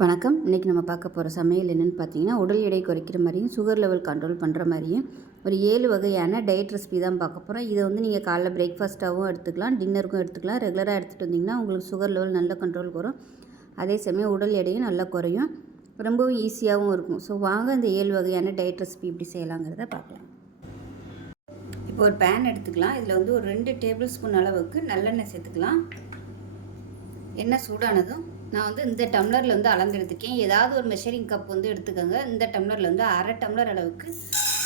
வணக்கம். இன்றைக்கி நம்ம பார்க்க போகிற சமையல் என்னென்னு பார்த்தீங்கன்னா, உடல் எடை குறைக்கிற மாதிரியும் சுகர் லெவல் கண்ட்ரோல் பண்ணுற மாதிரியும் ஒரு 7 வகையான டயட் ரெசிபி தான் பார்க்க போகிறோம். இதை நீங்கள் காலைல பிரேக்ஃபாஸ்ட்டாகவும் எடுத்துக்கலாம், டின்னருக்கும் எடுத்துக்கலாம். ரெகுலராக எடுத்துகிட்டு வந்தீங்கன்னா உங்களுக்கு சுகர் லெவல் நல்ல கண்ட்ரோல் வரும். அதே சமயம் உடல் எடையும் நல்லா குறையும், ரொம்பவும் ஈஸியாகவும் இருக்கும். ஸோ வாங்க இந்த 7 வகையான டயட் ரெசிபி எப்படி செய்யலாங்கிறத பார்க்கலாம். இப்போ ஒரு பேன் எடுத்துக்கலாம். இதில் ஒரு 2 டேபிள் ஸ்பூன் அளவுக்கு நல்லெண்ணெய் சேர்த்துக்கலாம். எண்ணெய் சூடானதும் நான் இந்த டம்ளரில் அளந்து எடுத்துக்கேன். ஏதாவது ஒரு மெஷரிங் கப் எடுத்துக்கோங்க. இந்த டம்ளரில் அரை டம்ளர் அளவுக்கு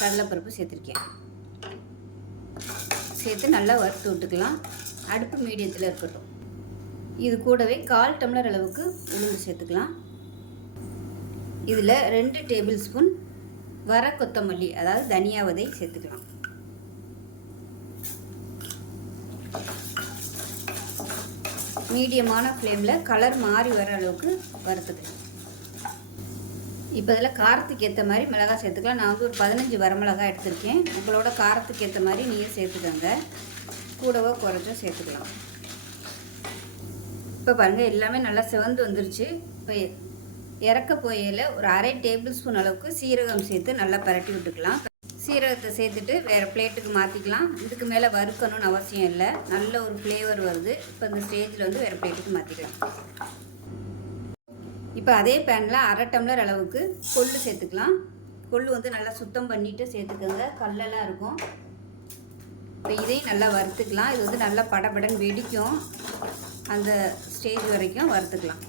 கடலைப்பருப்பு சேர்த்துருக்கேன். சேர்த்து நல்லா வறுத்து விட்டுக்கலாம். அடுப்பு மீடியத்தில் இருக்கட்டும். இது கூடவே 1/4 டம்ளர் அளவுக்கு உளுந்து சேர்த்துக்கலாம். இதில் 2 டேபிள் ஸ்பூன் வர கொத்தமல்லி, அதாவது தனியா விதை சேர்த்துக்கலாம். மீடியமான ஃப்ளேமில் கலர் மாறி வர அளவுக்கு வறுத்துக்கலாம். இப்போ இதில் காரத்துக்கு ஏற்ற மாதிரி மிளகாய் சேர்த்துக்கலாம். நான் ஒரு 15 வரமிளகாய் எடுத்திருக்கேன். உங்களோட காரத்துக்கு ஏற்ற மாதிரி நீங்கள் சேர்த்துக்கோங்க. கூடவோ குறைச்சோ சேர்த்துக்கலாம். இப்போ பாருங்கள், எல்லாமே நல்லா சிவந்து வந்துருச்சு. இப்போ இறக்க போயில் ஒரு அரை டேபிள் ஸ்பூன் அளவுக்கு சீரகம் சேர்த்து நல்லா பரட்டி விட்டுக்கலாம். சீரகத்தை சேர்த்துட்டு வேறு பிளேட்டுக்கு மாற்றிக்கலாம். இதுக்கு மேலே வறுக்கணும்னு அவசியம் இல்லை. நல்ல ஒரு ஃப்ளேவர் வருது. இப்போ இந்த ஸ்டேஜில் வேறு பிளேட்டுக்கு மாற்றிக்கலாம். இப்போ அதே பேனில் அரை டம்ளர் அளவுக்கு கொள்ளு சேர்த்துக்கலாம். கொள்ளு நல்லா சுத்தம் பண்ணிவிட்டு சேர்த்துக்கோங்க. கல்லெல்லாம் இருக்கும். இப்போ இதையும் நல்லா வறுத்துக்கலாம். இது நல்லா படபடன்னு வெடிக்கும். அந்த ஸ்டேஜ் வரைக்கும் வறுத்துக்கலாம்.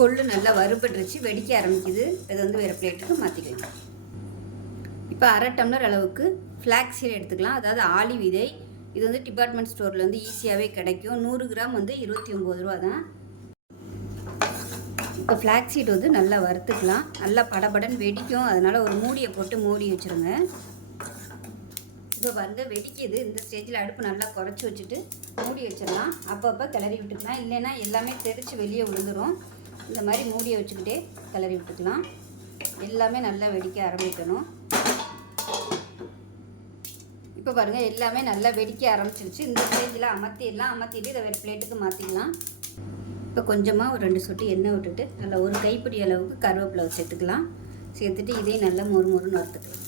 கொள்ளு நல்லா வறுபட்டுருச்சு, வெடிக்க ஆரம்பிக்குது. இதை வேறு பிளேட்டுக்கு மாற்றிக்கலாம். இப்போ அரை டம்ளர் அளவுக்கு ஃப்ளாக்ஸ் சீட் எடுத்துக்கலாம். அதாவது ஆளி விதை. இது டிபார்ட்மெண்ட் ஸ்டோரில் ஈஸியாகவே கிடைக்கும். 100 கிராம் 29 ரூபா தான். இப்போ ஃப்ளாக்ஸ் சீட் நல்லா வறுத்துக்கலாம். நல்லா படபடன்னு வெடிக்கும். அதனால் ஒரு மூடியை போட்டு மூடி வச்சுருங்க. இப்போ வெடிக்குது. இந்த ஸ்டேஜில் அடுப்பு நல்லா குறைச்சி வச்சுட்டு மூடி வச்சிடலாம். அப்பப்போ கிளறி விட்டுக்கலாம். இல்லைன்னா எல்லாமே தெரித்து வெளியே விழுந்துடும். இந்த மாதிரி மூடியை வச்சுக்கிட்டே கிளறி விட்டுக்கலாம். எல்லாமே நல்லா வெடிக்க ஆரம்பிக்கணும். இப்போ பாருங்கள், எல்லாமே நல்லா வெடிக்க ஆரம்பிச்சிருச்சு. இந்த ஸ்டேஜில் அமர்த்திட்டு இதை வேறு பிளேட்டுக்கு மாற்றிக்கலாம். இப்போ கொஞ்சமாக ஒரு 2 சொட்டு எண்ணெய் விட்டுட்டு நல்லா ஒரு கைப்பிடி அளவுக்கு கருவேப்பிலை சேர்த்துக்கலாம். சேர்த்துட்டு இதையும் நல்லா மொறுமொறுன்னு வறுத்துக்கலாம்.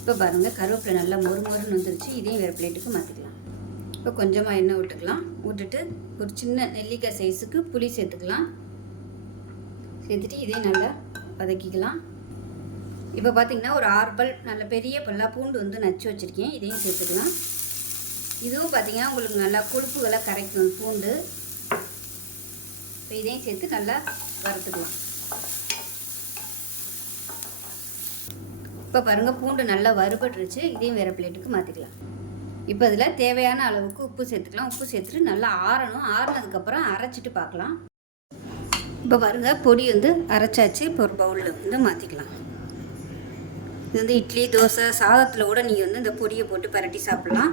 இப்போ பாருங்கள், கருவேப்பிலை நல்லா மொறுமொறுன்னு வந்துருச்சு. இதையும் வேறு பிளேட்டுக்கு மாற்றிக்கலாம். இப்போ கொஞ்சமாக எண்ணெய் விட்டுக்கலாம். விட்டுட்டு ஒரு சின்ன நெல்லிக்காய் சைஸுக்கு புளி சேர்த்துக்கலாம். சேர்த்துட்டு இதையும் நல்லா வதக்கிக்கலாம். இப்போ பார்த்திங்கன்னா ஒரு 6 பல் நல்ல பெரிய பல்லாக பூண்டு நச்சு வச்சுருக்கேன். இதையும் சேர்த்துக்கலாம். இதுவும் பார்த்திங்கன்னா உங்களுக்கு நல்லா கொழுப்புகளை கரைக்கும் பூண்டு. இப்போ இதையும் சேர்த்து நல்லா வறுத்துக்கலாம். இப்போ பாருங்கள், பூண்டு நல்லா வறுபட்டுருச்சு. இதையும் வேறு பிளேட்டுக்கு மாற்றிக்கலாம். இப்போ இதில் தேவையான அளவுக்கு உப்பு சேர்த்துக்கலாம். உப்பு சேர்த்துட்டு நல்லா ஆறணும். ஆறினதுக்கப்புறம் அரைச்சிட்டு பார்க்கலாம். இப்போ பாருங்கள், பொடி அரைச்சாச்சு. இப்போ ஒரு பவுலில் மாற்றிக்கலாம். இது இட்லி, தோசை, சாதத்தில் கூட நீங்கள் இந்த பொடியை போட்டு பரட்டி சாப்பிட்லாம்.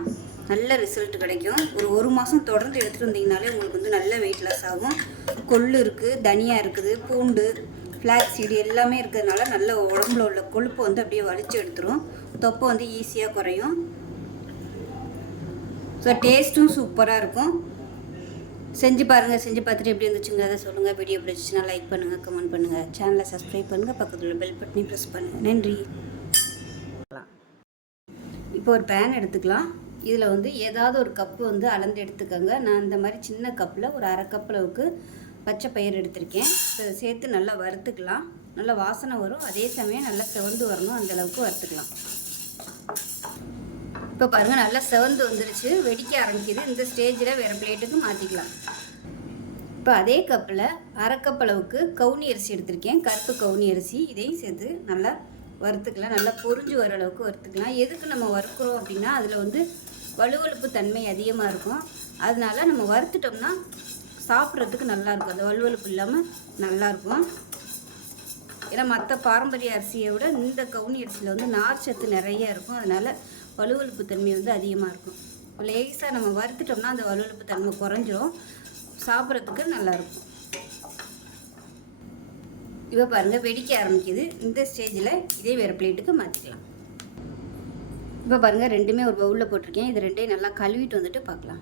நல்ல ரிசல்ட் கிடைக்கும். ஒரு மாதம் தொடர்ந்து எடுத்துகிட்டு வந்தீங்கனாலே உங்களுக்கு நல்ல வெயிட் லாஸ் ஆகும். கொள்ளு இருக்குது, தனியா இருக்குது, பூண்டு, ஃப்ளாக்ஸ் சீடு எல்லாமே இருக்கிறதுனால நல்ல உடம்புல உள்ள கொழுப்பு அப்படியே வலிச்சு எடுத்துரும். தொப்பை ஈஸியாக குறையும். ஸோ டேஸ்ட்டும் சூப்பராக இருக்கும். செஞ்சு பாருங்கள். செஞ்சு பார்த்துட்டு எப்படி இருந்துச்சுங்க அதை சொல்லுங்கள். வீடியோ பிடிச்சிச்சுன்னா லைக் பண்ணுங்கள், கமெண்ட் பண்ணுங்கள், சேனலை சப்ஸ்கிரைப் பண்ணுங்கள், பக்கத்தில் உள்ள பெல் பட்டனையும் ப்ரெஸ் பண்ணுங்கள். நன்றி. இப்போ ஒரு பேன் எடுத்துக்கலாம். இதில் ஏதாவது ஒரு கப்பு அளந்து எடுத்துக்கோங்க. நான் இந்த மாதிரி சின்ன கப்பில் ஒரு அரை கப் அளவுக்கு பச்சை பயிர் எடுத்திருக்கேன். அதை சேர்த்து நல்லா வறுத்துக்கலாம். நல்லா வாசனை வரும். அதே சமயம் நல்லா செவந்து வரணும். அந்தளவுக்கு வறுத்துக்கலாம். இப்போ பாருங்கள், நல்லா செவந்து வந்துருச்சு, வெடிக்க ஆரம்பிக்குது. இந்த ஸ்டேஜில் வேறு பிளேட்டுக்கு மாற்றிக்கலாம். இப்போ அதே கப்பில் அரை கப் அளவுக்கு கவுனி அரிசி எடுத்திருக்கேன். கருப்பு கவுனி அரிசி. இதையும் சேர்த்து நல்லா வறுத்துக்கலாம். நல்லா பொரிஞ்சு வர அளவுக்கு வறுத்துக்கலாம். எதுக்கு நம்ம வறுக்கிறோம் அப்படின்னா, அதில் வலுவழுப்பு தன்மை அதிகமாக இருக்கும். அதனால நம்ம வறுத்துட்டோம்னா சாப்பிட்றதுக்கு நல்லாயிருக்கும். அந்த வலுவழுப்பு இல்லாமல் நல்லாயிருக்கும். ஏன்னா மற்ற பாரம்பரிய அரிசியை விட இந்த கவுனி அரிசியில் நார் சத்து நிறைய இருக்கும். அதனால் வலுவழுப்பு தன்மை அதிகமாக இருக்கும். லேசாக நம்ம வறுத்துட்டோம்னா அந்த வலுவழுப்பு தன்மை குறைஞ்சிரும். சாப்பிட்றதுக்கு நல்லாயிருக்கும். இப்போ பாருங்கள், வெடிக்க ஆரம்பிக்குது. இந்த ஸ்டேஜில் இதே வேறு பிளேட்டுக்கு மாற்றிக்கலாம். இப்போ பாருங்கள், ரெண்டுமே ஒரு பவுலில் போட்டிருக்கேன். இது ரெண்டையும் நல்லா கழுவிட்டு பார்க்கலாம்.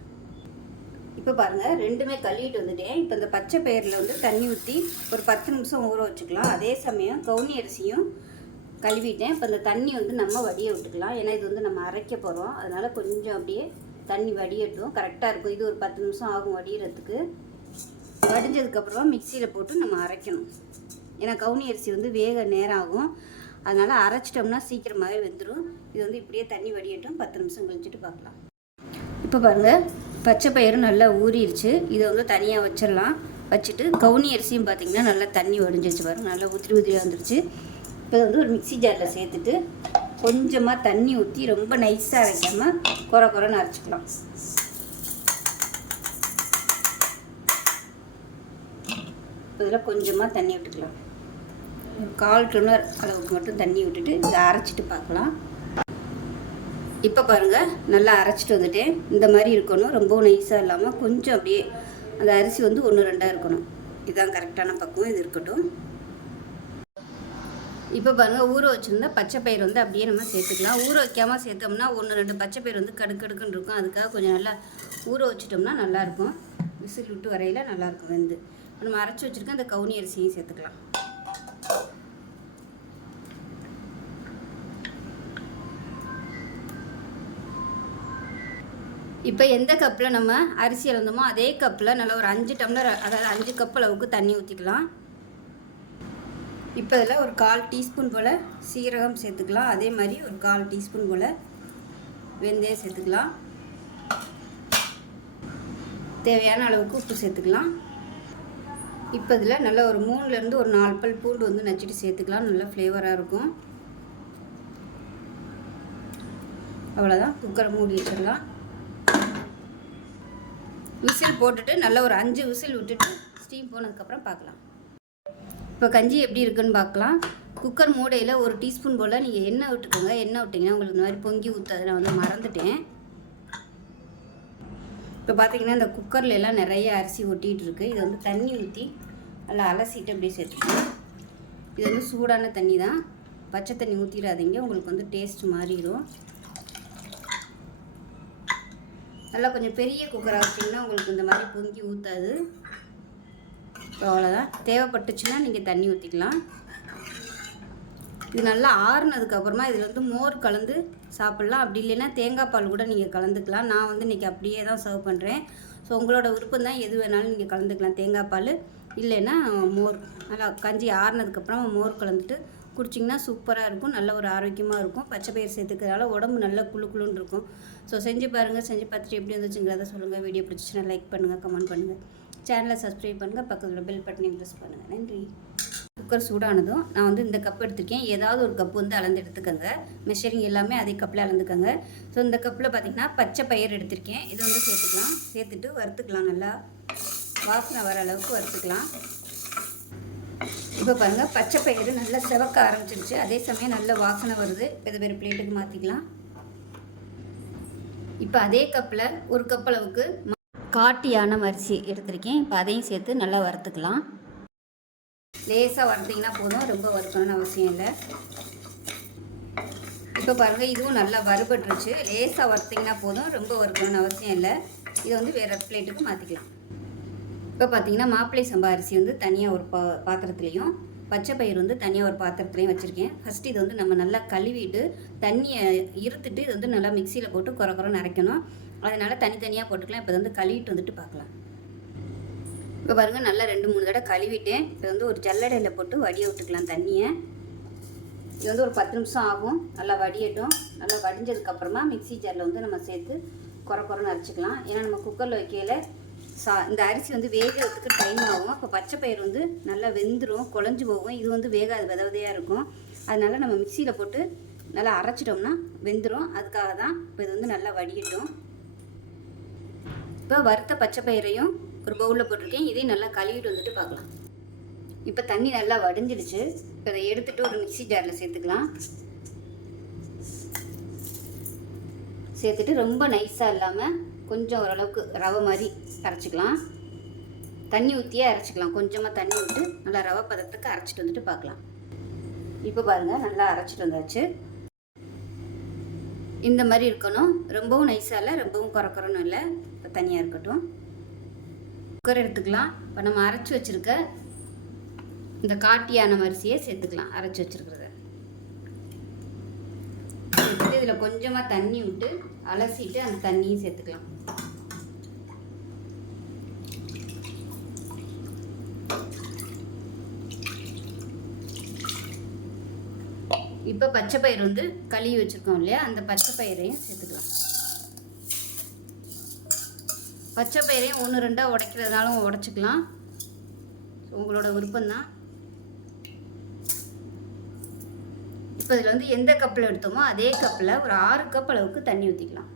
இப்போ பாருங்கள் ரெண்டுமே கழுவிட்டு வந்துட்டேன். இப்போ இந்த பச்சை பயிரில் வந்து தண்ணி ஊற்றி ஒரு 10 நிமிஷம் ஊற வச்சுக்கலாம். அதே சமயம் கவுனி அரிசியும் கழுவிட்டேன். இப்போ இந்த தண்ணி வந்து நம்ம வடிய விட்டுக்கலாம். ஏன்னா இது வந்து நம்ம அரைக்க போகிறோம். அதனால் கொஞ்சம் அப்படியே தண்ணி வடியட்டும். கரெக்டாக இருக்கும். இது ஒரு 10 நிமிஷம் ஆகும் வடிகிறதுக்கு. வடிஞ்சதுக்கப்புறம் மிக்சியில் போட்டு நம்ம அரைக்கணும். ஏன்னா கவுனி அரிசி வந்து வேக நேரம் ஆகும். அதனால் அரைச்சிட்டோம்னா சீக்கிரமாகவே வெந்துடும். இது வந்து இப்படியே தண்ணி வடியட்டும். 10 நிமிஷம் கழிச்சிட்டு பார்க்கலாம். இப்போ பாருங்கள் பச்சை பயிறு நல்லா ஊறிடுச்சு. இதை வந்து தனியாக வச்சிடலாம். வச்சுட்டு கவுனி அரிசியும் பார்த்திங்கன்னா நல்லா தண்ணி வடிஞ்சிருச்சு பாருங்கள். நல்லா உதிரியாக வந்துருச்சு. இப்போ வந்து ஒரு மிக்சி ஜாரில் சேர்த்துட்டு கொஞ்சமாக தண்ணி ஊற்றி ரொம்ப நைஸாக அரைக்காமல் குறைன்னு அரைச்சிக்கலாம். இப்போ இதில் கொஞ்சமாக தண்ணி விட்டுக்கலாம். ஒரு 1/4 டம்ளர் அளவுக்கு மட்டும் தண்ணி விட்டுட்டு இதை அரைச்சிட்டு பார்க்கலாம். இப்போ பாருங்கள் நல்லா அரைச்சிட்டு வந்துட்டேன். இந்த மாதிரி இருக்கணும். ரொம்பவும் நைஸாக இல்லாமல் கொஞ்சம் அப்படியே அந்த அரிசி வந்து 1-2 இருக்கணும். இதுதான் கரெக்டான பக்குவம். இது இருக்கட்டும். இப்போ பாருங்கள் ஊற வச்சுருந்தா பச்சை பயிர் வந்து அப்படியே நம்ம சேர்த்துக்கலாம். ஊற வைக்காமல் சேர்த்தோம்னா 1-2 பச்சை பயிர் வந்து கடுக்கடுக்குன்னு இருக்கும். அதுக்காக கொஞ்சம் நல்லா ஊற வச்சிட்டோம்னா நல்லாயிருக்கும். விசில் விட்டு வரையில் நல்லாயிருக்கும் வெந்து. நம்ம அரைச்சி வச்சுருக்க அந்த கவுனி அரிசியும் சேர்த்துக்கலாம். இப்போ எந்த கப்பில் நம்ம அரிசி அளந்தோமோ அதே கப்பில் நல்லா ஒரு 5 டம்ளர், அதாவது 5 கப் அளவுக்கு தண்ணி ஊற்றிக்கலாம். இப்போ இதில் ஒரு 1/4 டீஸ்பூன் போல் சீரகம் சேர்த்துக்கலாம். அதே மாதிரி ஒரு 1/4 டீஸ்பூன் போல் வெந்தயம் சேர்த்துக்கலாம். தேவையான அளவுக்கு உப்பு சேர்த்துக்கலாம். இப்போ இதில் நல்லா ஒரு 3லேருந்து ஒரு 4 பல் பூண்டு வந்து நச்சுட்டு சேர்த்துக்கலாம். நல்லா ஃப்ளேவராக இருக்கும். அவ்வளோதான். குக்கரை மூடி வச்சிடலாம். விசில் போட்டுட்டு நல்லா ஒரு 5 விசில் விட்டுட்டு ஸ்டீம் போனதுக்கப்புறம் பார்க்கலாம். இப்போ கஞ்சி எப்படி இருக்குன்னு பார்க்கலாம். குக்கர் மூடையில் ஒரு டீஸ்பூன் போல் நீங்கள் எண்ணெய் விட்டுக்கோங்க. எண்ணெய் விட்டிங்கன்னா உங்களுக்கு இந்த மாதிரி பொங்கி ஊற்றாது. நான் வந்து மறந்துட்டேன். இப்போ பார்த்தீங்கன்னா இந்த குக்கரில் எல்லாம் நிறைய அரிசி ஒட்டிகிட்டு இருக்குது. இதை வந்து தண்ணி ஊற்றி நல்லா அலசிட்டு அப்படியே சேர்த்துக்கணும். இது வந்து சூடான தண்ணி தான். பச்சை தண்ணி ஊற்றிடாதீங்க. உங்களுக்கு வந்து டேஸ்ட் மாறிடும். நல்லா கொஞ்சம் பெரிய குக்கராக வச்சிங்கன்னா உங்களுக்கு இந்த மாதிரி பொங்கி ஊற்றாது. அவ்வளோதான். தேவைப்பட்டுச்சுன்னா நீங்கள் தண்ணி ஊற்றிக்கலாம். இது நல்லா ஆறுனதுக்கப்புறமா இதில் வந்து மோர் கலந்து சாப்பிட்லாம். அப்படி இல்லைன்னா தேங்காய் பால் கூட நீங்கள் கலந்துக்கலாம். நான் வந்து இன்றைக்கி அப்படியே தான் சர்வ் பண்ணுறேன். ஸோ உங்களோட விருப்பம் தான், எது வேணாலும் நீங்கள் கலந்துக்கலாம். தேங்காய் பால் இல்லைன்னா மோர். நல்லா கஞ்சி ஆறுனதுக்கப்புறம் மோர் கலந்துட்டு குடிச்சிங்கன்னா சூப்பராக இருக்கும். நல்ல ஒரு ஆரோக்கியமாக இருக்கும். பச்சை பயிர் சேர்த்துக்கிறதால உடம்பு நல்லா குளுன்னு இருக்கும். ஸோ செஞ்சு பாருங்கள். செஞ்சு பார்த்துட்டு எப்படி வந்துச்சுங்கிறத சொல்லுங்கள். வீடியோ பிடிச்சிச்சுன்னா லைக் பண்ணுங்கள், கமெண்ட் பண்ணுங்கள், சேனலை சப்ஸ்கிரைப் பண்ணுங்கள், பக்கத்தில் பெல் பட்டனையும் ப்ரெஸ் பண்ணுங்கள். நன்றி. குக்கர் சூடானதும் நான் வந்து இந்த கப் எடுத்துருக்கேன். ஏதாவது ஒரு கப்பு வந்து அளந்து எடுத்துக்கோங்க. மெஷரிங் எல்லாமே அதே கப்பில் அளந்துக்கோங்க. ஸோ இந்த கப்பில் பார்த்திங்கன்னா பச்சை பயிர் எடுத்திருக்கேன். இதை வந்து சேர்த்துக்கலாம். சேர்த்துட்டு வறுத்துக்கலாம். நல்லா வாசனை வர அளவுக்கு வறுத்துக்கலாம். இப்போ பாருங்கள் பச்சை பயிறு நல்லா செவக்க ஆரம்பிச்சிருச்சு. அதே சமயம் நல்ல வாசனை வருது. இப்போ இதை வேறு பிளேட்டுக்கு மாற்றிக்கலாம். இப்போ அதே கப்பில் ஒரு கப் அளவுக்கு காட்டியான அரிசி எடுத்திருக்கேன். இப்போ அதையும் சேர்த்து நல்லா வறுத்துக்கலாம். லேசாக வறுத்திங்கன்னா போதும். ரொம்ப வறுக்கணும்னு அவசியம் இல்லை. இப்போ பாருங்கள் இதுவும் நல்லா வறுபட்டுருச்சு. லேசாக வறுத்திங்கன்னா போதும். ரொம்ப வறுக்கணும்னு அவசியம் இல்லை. இதை வந்து வேறு பிளேட்டுக்கு மாற்றிக்கலாம். இப்போ பார்த்தீங்கன்னா மாப்பிள்ளை சம்பா அரிசி வந்து தனியாக ஒரு பாத்திரத்துலேயும் பச்சை பயிர் வந்து தனியாக ஒரு பாத்திரத்துலேயும் வச்சுருக்கேன். ஃபஸ்ட்டு இது வந்து நம்ம நல்லா கழுவிட்டு தண்ணியை இருத்துட்டு இது வந்து நல்லா மிக்சியில் போட்டு குறைன்னு அரைக்கணும். அதனால் தனித்தனியாக போட்டுக்கலாம். இப்போ வந்து கழுவிட்டு வந்துட்டு பார்க்கலாம். இப்போ பாருங்கள் நல்லா 2-3 தடவை கழுவிட்டேன். இப்போ வந்து ஒரு ஜல்லடையில் போட்டு வடிய விட்டுக்கலாம் தண்ணியை. இது வந்து ஒரு 10 நிமிஷம் ஆகும். நல்லா வடியட்டும். நல்லா வடிஞ்சதுக்கப்புறமா மிக்சி ஜாரில் வந்து நம்ம சேர்த்து குறைன்னு அரைச்சிக்கலாம். ஏன்னா நம்ம குக்கரில் வைக்கையில் இந்த அரிசி வந்து வேகிறதுக்கு டைம் ஆகும். இப்போ பச்சை பயிர் வந்து நல்லா வெந்துடும், குழஞ்சி போகும். இது வந்து வேகாது, விதையாக இருக்கும். அதனால் நம்ம மிக்சியில் போட்டு நல்லா அரைச்சிட்டோம்னா வெந்துடும். அதுக்காக தான் இப்போ இது வந்து நல்லா வடியட்டும். இப்போ வறுத்த பச்சை பயிரையும் ஒரு பவுலில் போட்டிருக்கேன். இதையும் நல்லா கழுவிட்டு வந்துட்டு பார்க்கலாம். இப்போ தண்ணி நல்லா வடிஞ்சிடுச்சு. இப்போ இதை எடுத்துகிட்டு ஒரு மிக்சி ஜாரில் சேர்த்துக்கலாம். சேர்த்துட்டு ரொம்ப நைஸாக இல்லாமல் கொஞ்சம் ஓரளவுக்கு ரவை மாதிரி அரைச்சிக்கலாம். தண்ணி ஊற்றியே அரைச்சிக்கலாம். கொஞ்சமாக தண்ணி விட்டு நல்லா ரவை பதத்துக்கு அரைச்சிட்டு வந்துட்டு பார்க்கலாம். இப்போ பாருங்கள் நல்லா அரைச்சிட்டு வந்தாச்சு. இந்த மாதிரி இருக்கணும். ரொம்பவும் நைஸாக இல்லை, ரொம்பவும் குறைக்கணும் இல்லை. இப்போ தனியாக இருக்கட்டும். குக்கர் எடுத்துக்கலாம். இப்போ நம்ம அரைச்சி வச்சுருக்க இந்த காட்டியான அரிசியை சேர்த்துக்கலாம். அரைச்சி வச்சுருக்கிறத சேர்த்துட்டு இதில் கொஞ்சமாக தண்ணி விட்டு அலசிட்டு அந்த தண்ணியும் சேர்த்துக்கலாம். இப்போ பச்சை பயிர் வந்து கழுவி வச்சுருக்கோம் இல்லையா, அந்த பச்சை பயிரையும் சேர்த்துக்கலாம். பச்சை பயிரையும் 1-2 உடைக்கிறதுனாலும் உடைச்சிக்கலாம், உங்களோட விருப்பம்தான். இப்போ இதில் வந்து எந்த கப்பில் எடுத்தோமோ அதே கப்பில் ஒரு 6 கப் அளவுக்கு தண்ணி ஊற்றிக்கலாம்.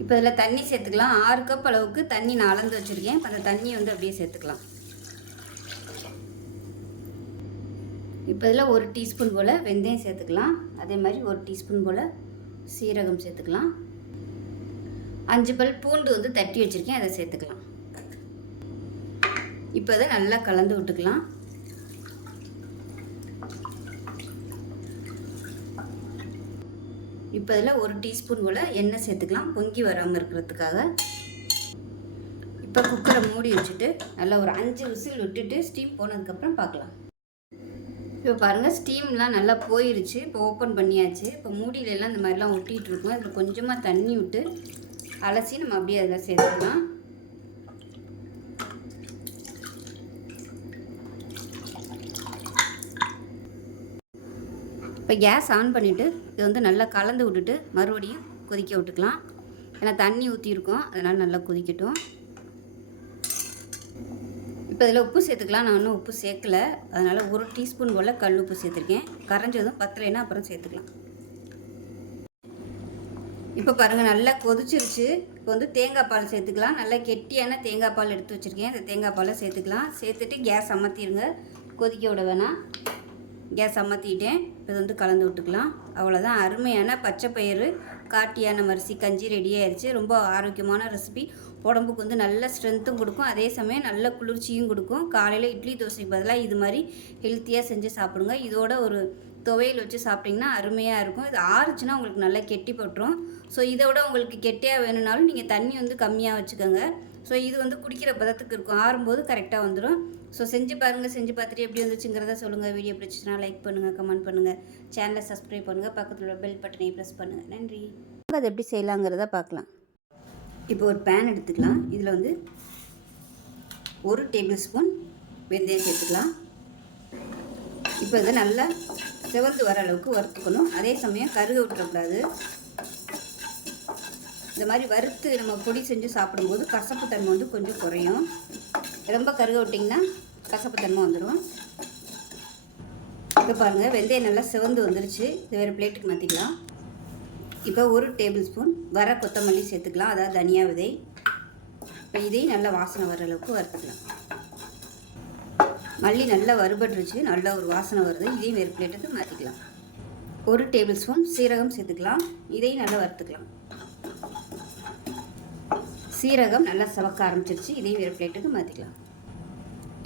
இப்போ இதில் தண்ணி சேர்த்துக்கலாம். 6 கப் அளவுக்கு தண்ணி நான் அளந்து வச்சுருக்கேன். இப்போ அந்த தண்ணியை வந்து அப்படியே சேர்த்துக்கலாம். இப்போ இதில் 1 டீஸ்பூன் போல் வெந்தயம் சேர்த்துக்கலாம். அதே மாதிரி 1 டீஸ்பூன் போல் சீரகம் சேர்த்துக்கலாம். 5 பல் பூண்டு வந்து தட்டி வச்சுருக்கேன், அதை சேர்த்துக்கலாம். இப்போ இதை நல்லா கலந்து விட்டுக்கலாம். இப்போ இதில் 1 டீஸ்பூன் போல் எண்ணெய் சேர்த்துக்கலாம், பொங்கி வராமல் இருக்கிறதுக்காக. இப்போ குக்கரை மூடி வச்சுட்டு நல்லா ஒரு 5 விசில் விட்டுட்டு ஸ்டீம் போனதுக்கப்புறம் பார்க்கலாம். இப்போ பாருங்கள், ஸ்டீம்லாம் நல்லா போயிருச்சு. இப்போ ஓப்பன் பண்ணியாச்சு. இப்போ மூடியிலலாம் இந்த மாதிரிலாம் ஒட்டிகிட்டு இருக்கும். அதில் கொஞ்சமாக தண்ணி விட்டு அலசி நம்ம அப்படியே அதில் சேர்த்துக்கலாம். இப்போ கேஸ் ஆன் பண்ணிவிட்டு இது வந்து நல்லா கலந்து விட்டுட்டு மறுபடியும் கொதிக்க விட்டுக்கலாம். ஏன்னா தண்ணி ஊற்றிருக்கோம், அதனால் நல்லா கொதிக்கட்டும். இப்போ இதில் உப்பு சேர்த்துக்கலாம். நான் இன்னும் உப்பு சேர்க்கலை, அதனால் 1 டீஸ்பூன் போல் கல் உப்பு சேர்த்துருக்கேன். கரைஞ்சதும் பத்தலைன்னா அப்புறம் சேர்த்துக்கலாம். இப்போ பாருங்கள், நல்லா கொதிச்சிருச்சு. இப்போ வந்து தேங்காய் பால் சேர்த்துக்கலாம். நல்லா கெட்டியான தேங்காய் பால் எடுத்து வச்சுருக்கேன். அந்த தேங்காய் பாலை சேர்த்துக்கலாம். சேர்த்துட்டு கேஸ் அமர்த்திடுங்க, கொதிக்க விட வேணாம். கேஸ் அமர்த்திட்டேன். இப்போ வந்து கலந்து விட்டுக்கலாம். அவ்வளோதான், அருமையான பச்சை பயிறு காட்டியான அரிசி கஞ்சி ரெடி ஆயிடுச்சு. ரொம்ப ஆரோக்கியமான ரெசிபி. உடம்புக்கு வந்து நல்ல ஸ்ட்ரென்த்தும் கொடுக்கும், அதே சமயம் நல்ல குளிர்ச்சியும் கொடுக்கும். காலையில் இட்லி தோசைக்கு பதிலாக இது மாதிரி ஹெல்த்தியாக செஞ்சு சாப்பிடுங்க. இதோட ஒரு துவையல் வச்சு சாப்பிட்டிங்கன்னா அருமையாக இருக்கும். இது ஆறுச்சுன்னா உங்களுக்கு நல்லா கெட்டி போட்டுரும். ஸோ இதோட உங்களுக்கு கெட்டியாக வேணும்னாலும் நீங்கள் தண்ணி வந்து கம்மியாக வச்சுக்கோங்க. ஸோ இது வந்து குடிக்கிற பதத்துக்கு இருக்கும், ஆறும்போது கரெக்டாக வந்துடும். ஸோ செஞ்சு பாருங்கள். செஞ்சு பார்த்துட்டு எப்படி வந்துச்சுங்கிறத சொல்லுங்கள். வீடியோ பிடிச்சிச்சுன்னா லைக் பண்ணுங்கள், கமெண்ட் பண்ணுங்கள், சேனலை சப்ஸ்கிரைப் பண்ணுங்கள், பக்கத்தில் உள்ள பெல் பட்டனையும் ப்ரெஸ் பண்ணுங்கள். நன்றி. அது எப்படி செய்யலாங்கிறத பார்க்கலாம். இப்போ ஒரு பேன் எடுத்துக்கலாம். இதில் வந்து 1 டேபிள் ஸ்பூன் வெந்தயம் சேர்த்துக்கலாம். இப்போ இதை நல்லா செவந்து வர அளவுக்கு வறுத்துக்கணும். அதே சமயம் கருக விட்டுறக்கூடாது. இந்த மாதிரி வறுத்து நம்ம பொடி செஞ்சு சாப்பிடும்போது கசப்பு தன்மை வந்து கொஞ்சம் குறையும். ரொம்ப கருக விட்டிங்கன்னா கசப்பு தன்மை வந்துடும். இப்போ பாருங்கள், வெந்தயம் நல்லா செவந்து வந்துருச்சு. இது வேறு பிளேட்டுக்கு மாற்றிக்கலாம். இப்போ 1 டேபிள் ஸ்பூன் வர கொத்தமல்லி சேர்த்துக்கலாம், அதாவது தனியா விதை. இப்போ இதையும் நல்லா வாசனை வர அளவுக்கு வறுத்துக்கலாம். மல்லி நல்லா வறுபட்டுருச்சு, நல்லா ஒரு வாசனை வருது. இதையும் வேறு பிளேட்டுக்கு மாற்றிக்கலாம். 1 டேபிள் ஸ்பூன் சீரகம் சேர்த்துக்கலாம். இதையும் நல்லா வறுத்துக்கலாம். சீரகம் நல்லா சவக்க ஆரம்பிச்சிருச்சு. இதையும் வேறு பிளேட்டுக்கு மாற்றிக்கலாம்.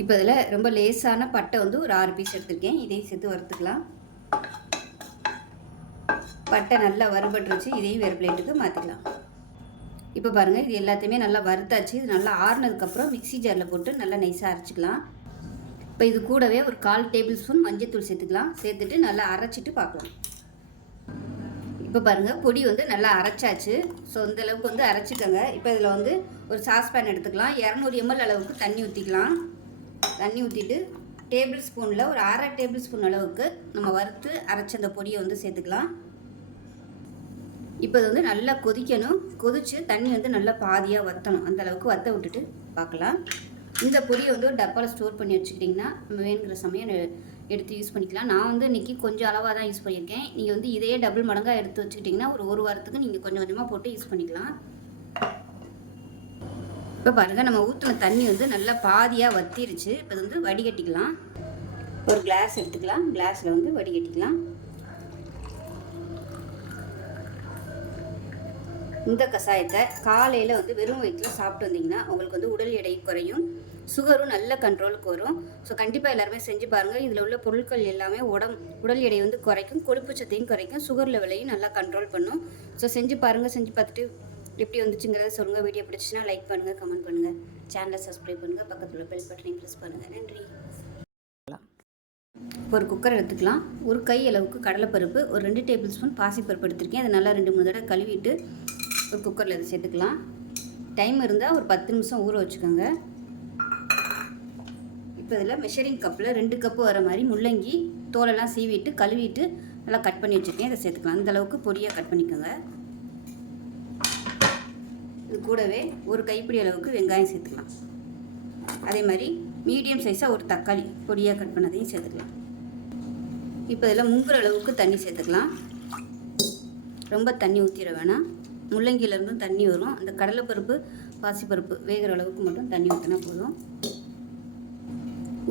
இப்போ இதில் ரொம்ப லேசான பட்டை வந்து ஒரு 6 பீஸ் எடுத்துருக்கேன். இதையும் சேர்த்து வறுத்துக்கலாம். பட்டை நல்லா வறுபட்டுருச்சு. இதையும் வேறு பிளேட்டுக்கு மாற்றிக்கலாம். இப்போ பாருங்கள், இது எல்லாத்தையுமே நல்லா வறுத்தாச்சு. இது நல்லா ஆறுனதுக்கப்புறம் மிக்ஸி ஜாரில் போட்டு நல்லா நைஸாக அரைச்சிக்கலாம். இப்போ இது கூடவே ஒரு 1/4 டேபிள் ஸ்பூன் மஞ்சள்தூள் சேர்த்துக்கலாம். சேர்த்துட்டு நல்லா அரைச்சிட்டு பார்க்கலாம். இப்போ பாருங்கள், பொடி வந்து நல்லா அரைச்சாச்சு. ஸோ இந்த அளவுக்கு வந்து அரைச்சிக்கோங்க. இப்போ இதில் வந்து ஒரு சாஸ்பேன் எடுத்துக்கலாம். 200 ml அளவுக்கு தண்ணி ஊற்றிக்கலாம். தண்ணி ஊற்றிட்டு டேபிள் ஸ்பூனில் ஒரு 1/2 டேபிள் ஸ்பூன் அளவுக்கு நம்ம வறுத்து அரைச்ச அந்த பொடியை வந்து சேர்த்துக்கலாம். இப்போ இது வந்து நல்லா கொதிக்கணும். கொதித்து தண்ணி வந்து நல்லா பாதியாக வற்றணும். அந்த அளவுக்கு வற்ற விட்டுட்டு பார்க்கலாம். இந்த பொடியை வந்து ஒரு டப்பாவில் ஸ்டோர் பண்ணி வச்சுக்கிட்டிங்கன்னா நம்ம வேணுங்கிற சமயம் எடுத்து யூஸ் பண்ணிக்கலாம். நான் வந்து இன்றைக்கி கொஞ்சம் அளவாக தான் யூஸ் பண்ணியிருக்கேன். நீங்கள் வந்து இதையே டபுள் மடங்காக எடுத்து வச்சுக்கிட்டிங்கன்னா ஒரு வாரத்துக்கு நீங்கள் கொஞ்சம் கொஞ்சமாக போட்டு யூஸ் பண்ணிக்கலாம். இப்போ பாருங்கள், நம்ம ஊற்றின தண்ணி வந்து நல்லா பாதியாக வற்றிருச்சு. இப்போ இது வந்து வடிகட்டிக்கலாம். ஒரு கிளாஸ் எடுத்துக்கலாம். கிளாஸில் வந்து வடிகட்டிக்கலாம். இந்த கஷாயத்தை காலையில் வந்து வெறும் வயிற்றில் சாப்பிட்டு வந்தீங்கன்னா உங்களுக்கு வந்து உடல் எடை குறையும், சுகரும் நல்ல கண்ட்ரோலுக்கு வரும். ஸோ கண்டிப்பாக எல்லாருமே செஞ்சு பாருங்கள். இதில் உள்ள பொருட்கள் எல்லாமே உடல் எடை வந்து குறைக்கும், கொழுப்பு சத்தையும் குறைக்கும், சுகர் லெவலையும் நல்லா கண்ட்ரோல் பண்ணும். ஸோ செஞ்சு பாருங்கள். செஞ்சு பார்த்துட்டு எப்படி வந்துச்சுங்கிறத சொல்லுங்கள். வீடியோ பிடிச்சின்னா லைக் பண்ணுங்கள், கமெண்ட் பண்ணுங்கள், சேனலை சப்ஸ்கிரைப் பண்ணுங்கள், பக்கத்தில் உள்ள பெல் பட்டனையும் ப்ரெஸ் பண்ணுங்கள். நன்றி. ஒரு குக்கர் எடுத்துக்கலாம். ஒரு கை அளவுக்கு கடலைப்பருப்பு, ஒரு 2 டேபிள் ஸ்பூன் பாசிப்பருப்பு எடுத்துருக்கேன். அதை நல்லா 2-3 தடவை கழுவிட்டு ஒரு குக்கரில் இதை சேர்த்துக்கலாம். டைம் இருந்தால் ஒரு 10 நிமிஷம் ஊற வச்சுக்கோங்க. இப்போ இதில் மெஷரிங் கப்பில் 2 கப்பு வர மாதிரி முள்ளங்கி தோலெல்லாம் சீவிட்டு கழுவிட்டு நல்லா கட் பண்ணி வச்சுருக்கேன். இதை சேர்த்துக்கலாம். இந்த அளவுக்கு பொடியாக கட் பண்ணிக்கோங்க. இது கூடவே ஒரு கைப்பிடி அளவுக்கு வெங்காயம் சேர்த்துக்கலாம். அதே மாதிரி மீடியம் சைஸாக ஒரு தக்காளி பொடியாக கட் பண்ணதையும் சேர்த்துக்கலாம். இப்போ இதில் முங்குற அளவுக்கு தண்ணி சேர்த்துக்கலாம். ரொம்ப தண்ணி ஊற்றிட வேணாம். முள்ளங்கியிலேருந்தும் தண்ணி வரும். அந்த கடலைப்பருப்பு பாசிப்பருப்பு வேகிற அளவுக்கு மட்டும் தண்ணி ஊற்றினா போதும்.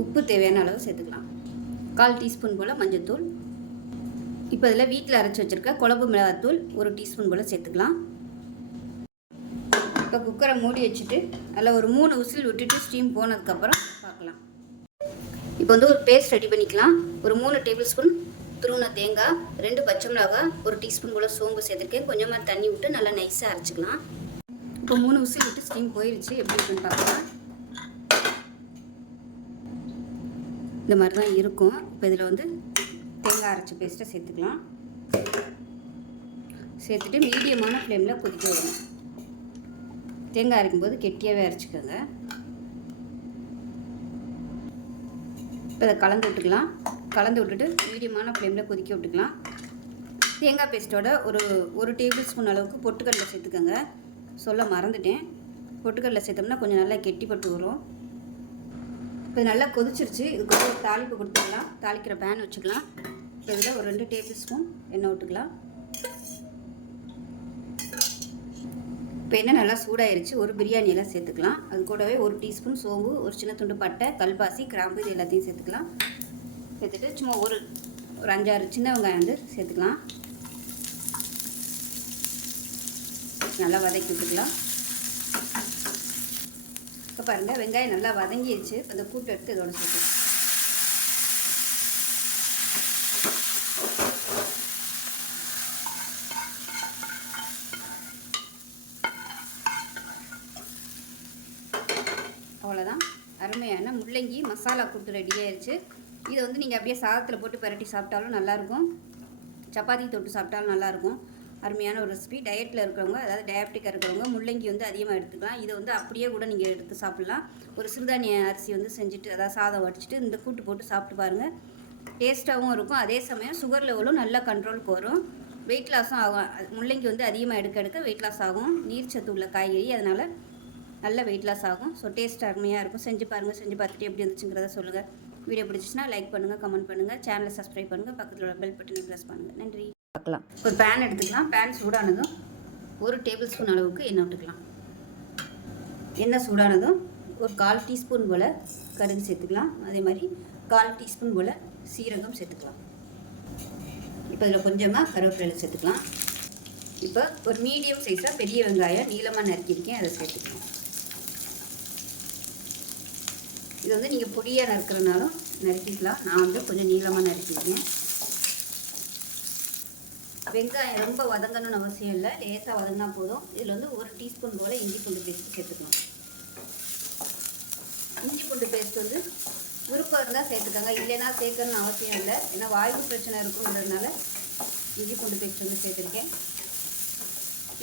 உப்பு தேவையான அளவு சேர்த்துக்கலாம். 1/4 டீஸ்பூன் போல் மஞ்சள்தூள். இப்போ இதில் வீட்டில் அரைச்சி வச்சுருக்க குழம்பு மிளகாத்தூள் 1 டீஸ்பூன் போல் சேர்த்துக்கலாம். இப்போ குக்கரை மூடி வச்சுட்டு அதில் ஒரு 3 விசில் விட்டுட்டு ஸ்டீம் போனதுக்கப்புறம் பார்க்கலாம். இப்போ வந்து ஒரு பேஸ்ட் ரெடி பண்ணிக்கலாம். ஒரு 3 டேபிள் ஸ்பூன் துருவின தேங்காய், 2 பச்சை மிளகாய், 1 டீஸ்பூன் போல் சோம்பு சேர்த்துருக்கேன். கொஞ்சமாக தண்ணி விட்டு நல்லா நைஸாக அரைச்சிக்கலாம். இப்போ 3 விசில் விட்டு ஸ்டீம் போயிடுச்சு. எப்படி இருக்குன்னு பார்க்கலாம். இந்த மாதிரி தான் இருக்கும். இப்போ இதில் வந்து தேங்காய் அரைச்ச பேஸ்ட்டை சேர்த்துக்கலாம். சேர்த்துட்டு மீடியமான ஃப்ளேமில் கொதிக்க விடணும். தேங்காய் அரைக்கும்போது கெட்டியாகவே அரைச்சிக்கோங்க. இப்போ இதை கலந்து விட்டுக்கலாம். கலந்து விட்டுட்டு மீடியமான ஃப்ளேமில் கொதிக்க விட்டுக்கலாம். தேங்காய் பேஸ்ட்டோட ஒரு டேபிள் ஸ்பூன் அளவுக்கு பொட்டுக்கடலை சேர்த்துக்கோங்க. சொல்ல மறந்துட்டேன். பொட்டுக்கடலை சேர்த்தோம்னா கொஞ்சம் நல்லா கெட்டிப்பட்டு வரும். இப்போ நல்லா கொதிச்சிருச்சு. இதுக்கு ஒரு தாளிப்பு கொடுத்துக்கலாம். தாளிக்கிற பேன் வச்சுக்கலாம். இப்போ இதில் ஒரு 2 டேபிள் ஸ்பூன் எண்ணெய் விட்டுக்கலாம். இப்போ எண்ணெய் நல்லா சூடாயிருச்சு. ஒரு பிரியாணி எல்லாம் சேர்த்துக்கலாம். அது கூடவே 1 டீஸ்பூன் சோம்பு, ஒரு சின்ன துண்டு பட்டை, கல்பாசி, கிராம்பு இது எல்லாத்தையும் சேர்த்துக்கலாம். சேர்த்துட்டு சும்மா ஒரு 5-6 சின்ன வெங்காயம் வந்து சேர்த்துக்கலாம். நல்லா வதக்கி விட்டுக்கலாம். இப்போ பாருங்கள், வெங்காயம் நல்லா வதங்கிடுச்சு. அந்த கூட்டை எடுத்து இதோட சேர்த்துக்கலாம். அவ்வளோதான், அருமையான முள்ளங்கி மசாலா கூட்டு ரெடி ஆயிடுச்சு. இதை வந்து நீங்கள் அப்படியே சாதத்தில் போட்டு பரட்டி சாப்பிட்டாலும் நல்லாயிருக்கும், சப்பாத்தி தொட்டு சாப்பிட்டாலும் நல்லாயிருக்கும். அருமையான ஒரு ரெசிபி. டயட்டில் இருக்கிறவங்க, அதாவது டயபெட்டிக்காக இருக்கிறவங்க முள்ளங்கி வந்து அதிகமாக எடுத்துக்கலாம். இதை வந்து அப்படியே கூட நீங்கள் எடுத்து சாப்பிட்லாம். ஒரு சிறுதானிய அரிசி வந்து செஞ்சுட்டு, அதாவது சாதம் வடிச்சிட்டு இந்த கூட்டு போட்டு சாப்பிட்டு பாருங்கள். டேஸ்ட்டாகவும் இருக்கும். அதே சமயம் சுகர் லெவலும் நல்லா கண்ட்ரோலுக்கு வரும். வெயிட் லாஸும் ஆகும். முள்ளங்கி வந்து அதிகமாக எடுக்க வெயிட் லாஸ் ஆகும். நீர்ச்சத்து உள்ள காய்கறி, அதனால் நல்ல வெயிட் லாஸ் ஆகும். ஸோ டேஸ்ட் அருமையாக இருக்கும். செஞ்சு பாருங்கள். செஞ்சு பார்த்துட்டு எப்படி இருந்துச்சுங்கிறத சொல்லுங்கள். வீடியோ பிடிச்சிச்சுன்னா லைக் பண்ணுங்கள், கமெண்ட் பண்ணுங்கள், சேனலை சப்ஸ்கிரைப் பண்ணுங்கள், பக்கத்தில் உள்ள பெல் பட்டனை ப்ரெஸ் பண்ணுங்கள். நன்றி. பார்க்கலாம். ஒரு பேன் எடுத்துக்கலாம். பேன் சூடானதும் 1 டேபிள் ஸ்பூன் அளவுக்கு எண்ணெய் விட்டுக்கலாம். எண்ணெய் சூடானதும் ஒரு 1/4 டீஸ்பூன் போல் கடுகு சேர்த்துக்கலாம். அதே மாதிரி 1/4 டீஸ்பூன் போல் சீரகம் சேர்த்துக்கலாம். இப்போ இதில் கொஞ்சமாக கருவேப்பிலை சேர்த்துக்கலாம். இப்போ ஒரு மீடியம் சைஸாக பெரிய வெங்காயம் நீளமாக நறுக்கியிருக்கேன், அதை சேர்த்துக்கலாம். இது வந்து நீங்கள் பொடியாக நறுக்கிறனாலும் நறுக்கிக்கலாம். நான் வந்து கொஞ்சம் நீளமாக நறுக்கியிருக்கேன். வெங்காயம் ரொம்ப வதங்கணும்னு அவசியம் இல்லை, லேசாக வதங்கினா போதும். இதில் வந்து 1 டீஸ்பூன் போல் இஞ்சி பூண்டு பேஸ்ட் சேர்த்துக்கலாம். இஞ்சி பூண்டு பேஸ்ட் வந்து விருப்பம் இருந்தால் சேர்த்துக்கோங்க, இல்லைன்னா சேர்க்கணும்னு அவசியம் இல்லை. ஏன்னா வாய்வு பிரச்சனை இருக்குங்கிறதுனால இஞ்சி பூண்டு பேஸ்ட் வந்து சேர்த்துருக்கேன்.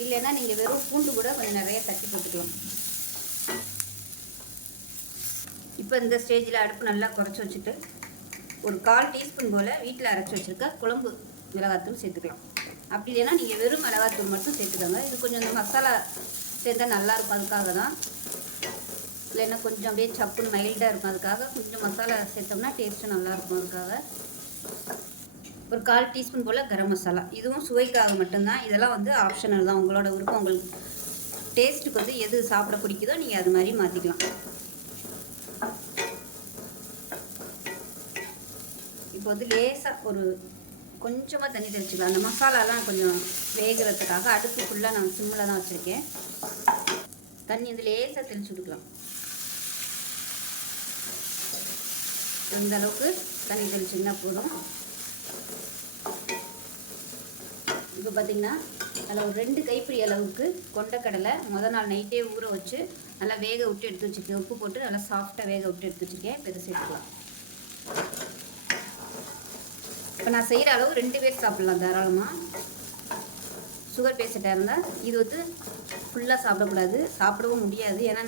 இல்லைன்னா நீங்கள் வெறும் பூண்டு கூட கொஞ்சம் நிறைய தட்டி போட்டுக்கலாம். இப்போ இந்த ஸ்டேஜில் அடுப்பு நல்லா குறைச்சி வச்சுட்டு ஒரு 1/4 டீஸ்பூன் போல் வீட்டில் அரைச்சி வச்சுருக்க குழம்பு மிளகாத்தூள் சேர்த்துக்கலாம். அப்படி இல்லைன்னா நீங்கள் வெறும் மிளகாத்தூள் மட்டும் சேர்த்துக்கோங்க. இது கொஞ்சம் இந்த மசாலா சேர்த்தால் நல்லாயிருக்கும், அதுக்காக தான். இல்லைன்னா கொஞ்சம் அப்படியே சப்புன்னு மைல்டாக இருக்கும், அதுக்காக கொஞ்சம் மசாலா சேர்த்தோம்னா டேஸ்ட்டு நல்லாயிருக்கும். அதுக்காக ஒரு 1/4 டீஸ்பூன் போல் கரம் மசாலா. இதுவும் சுவைக்காக மட்டும்தான். இதெல்லாம் வந்து ஆப்ஷனல் தான், உங்களோட விருப்பம். உங்களுக்கு டேஸ்ட்டுக்கு வந்து எது சாப்பிட பிடிக்குதோ நீங்கள் அது மாதிரி மாற்றிக்கலாம். இப்போ வந்து லேசாக ஒரு கொஞ்சமாக தண்ணி தெளிச்சிக்கலாம். அந்த மசாலாலாம் கொஞ்சம் வேகிறதுக்காக அடுப்பு ஃபுல்லாக நான் சிம்மில் தான் வச்சுருக்கேன். தண்ணி வந்து லேசாக தெளிச்சு விட்டுக்கலாம். இந்த அளவுக்கு தண்ணி தெளிச்சிங்கன்னா போதும். இப்போ பார்த்திங்கன்னா அதில் ஒரு 2 கைப்பிடி அளவுக்கு கொண்டக்கடலை முதல் நாள் நைட்டே ஊற வச்சு நல்லா வேக விட்டு எடுத்து வச்சுருக்கேன். உப்பு போட்டு நல்லா சாஃப்டாக வேக விட்டு எடுத்து வச்சுருக்கேன். இப்போ இதை சேர்த்துக்கலாம். இப்போ நான் செய்கிற அளவு 2 பேர் சாப்பிட்லாம் தாராளமாக. சுகர் பேஷண்ட்டாக இருந்தால் இது வந்து ஃபுல்லாக சாப்பிடக்கூடாது, சாப்பிடவும் முடியாது. ஏன்னா